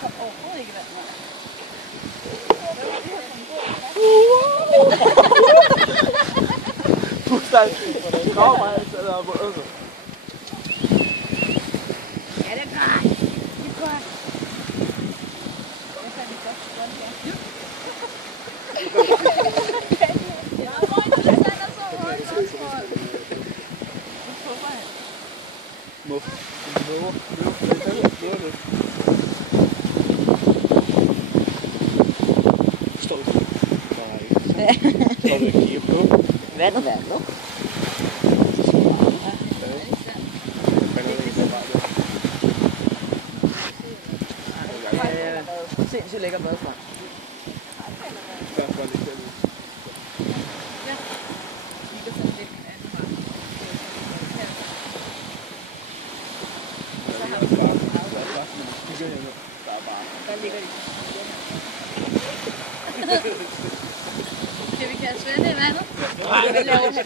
kom overhovedet ikke vand. Fuldstændig. Kom, altså, der er både så. Ja, det er godt. Det er godt. Jeg fandt det godt grønt her. Ja, hvor er det, der er så hurtigt? Muff. Står du? Nej. Står du og kigger på? Vandet. Sindssygt lækker badstrand. Der ligger de. Skal vi kaste Svende i vandet? Nej, hvad laver vi?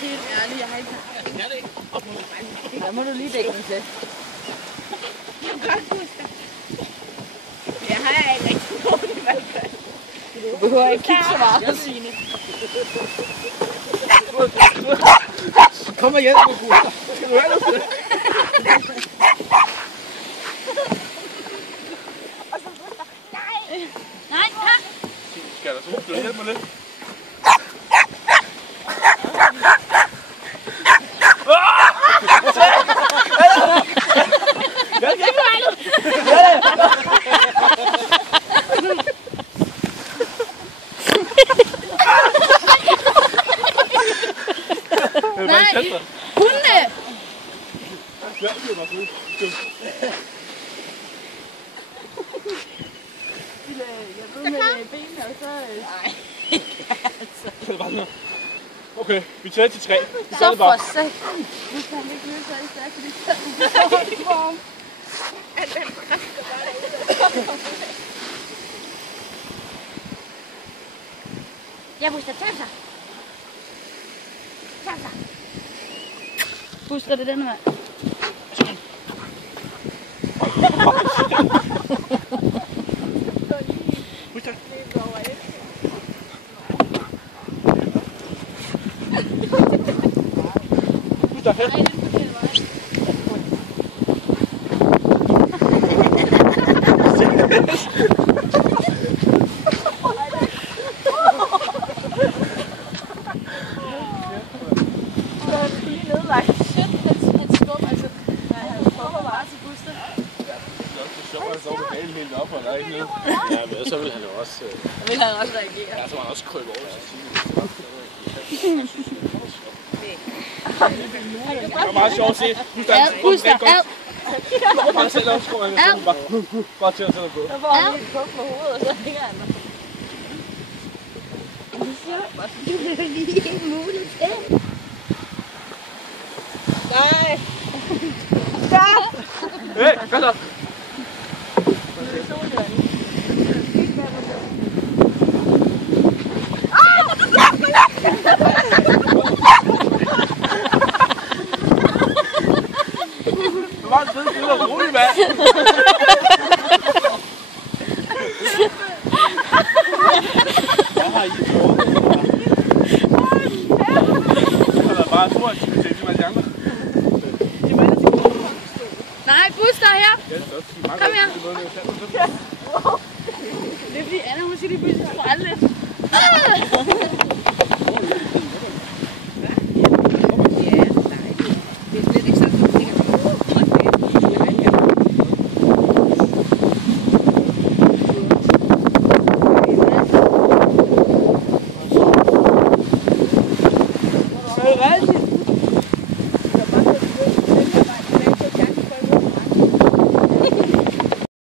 Helt ærligt, jeg har ikke... Der må du lige dække den til. Jeg har ikke rigtig nogen i hvert fald. Du behøver ikke kigge så meget på Signe. Kom og hjælp mig, Gud. Skal du have det? Nej, tak. Skal der så hjælpe mig lidt? Nej, hunde! Ja, det var godt. Jeg ved med benene, og så... Nej, Okay, vi tæller til 3. så for sig. Nu kan han ikke løbe så i stærkt, fordi det er varm. Ja, Buster, tag sig. Tag sig. Buster, det er den vej. Buster. Buster, hen. Ja, men så vil han jo også... Vil han også reagere? Ja, så må han også krybe over til Signe. Det var meget sjovt at se. Buster, ad! Kom bare selv også, kommer han bare til at sætte på. Der får han lige et kuk på hovedet, og så hænger han der. Det er lige helt muligt til. Nej! Stop! Hey, hvad så? Det var en fed billede af rolig, mand. Hvad har I gjort? Det er bare stor, at de kan de andre. Nej, Buster her! Kom her! her! Det er fordi Anna, hun siger lige pludselig sprænde lidt. Er det rigtigt?